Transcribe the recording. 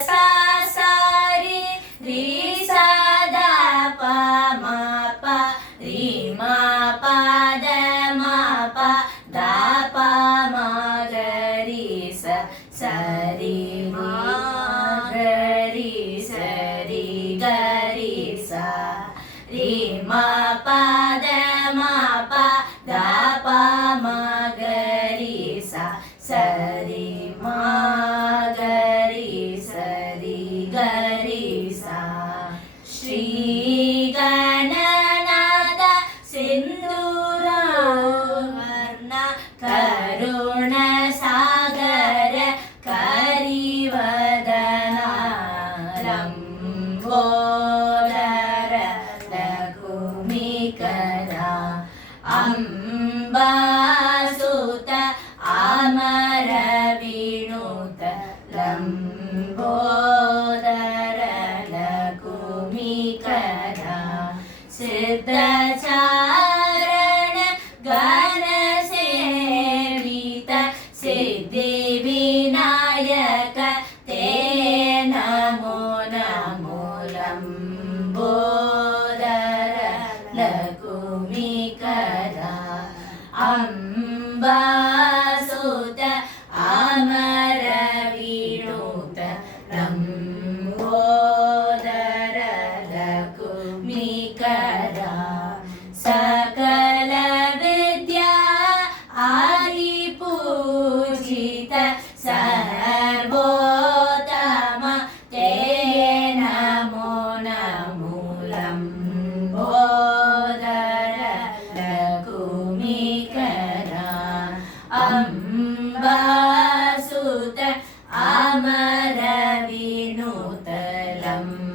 सा सा रे रे सा दा पा मा पा रे मा पा द मा पा दा पा मा ग रे सा सा रे मा ग रे सा रे ग रे सा रे मा पा द मा पा दा पा मा ग रे सा सा रे मा ग रे सा रे ग रे सा ಶ್ರೀ ಗಣನಾದ ಸಿಂಧೂರವರ್ಣ ಕರುಣ ಸಾಗರ ಕರಿವದನ ಲಂಬೋದರ ಲಘುಮಿಕರ ಅಂಬಾಸುತ ಅಮರ ವಿನುತ ಲಂಬೋದರ ಲಘುಮಿಕರ ಸಿದ್ಧಚಾರಣ ಗಣ ಸೇವಿತ ಸಿದ್ಧಿ ವಿನಾಯಕ ತೇ ನಮೋ ನಮೋ ಲಂಬೋದರ ಲಘುಮಿಕರ ಅಂಬಾಸುತ ಅಮರ ವಿನುತ ಲಂಬೋದರ ಲಘುಮಿಕರ ಸಕಲ ವಿದ್ಯಾ ಆದಿ ಪೂಜಿತ ಸರ್ವೋತ್ತಮ ತೇ ನಮೋ ನಮೋ ಲಂಬೋದರ ಲಘುಮಿಕರ ಅಂಬಾಸುತ ಅಮರ ವಿನುತ ಲಂಬೋದರ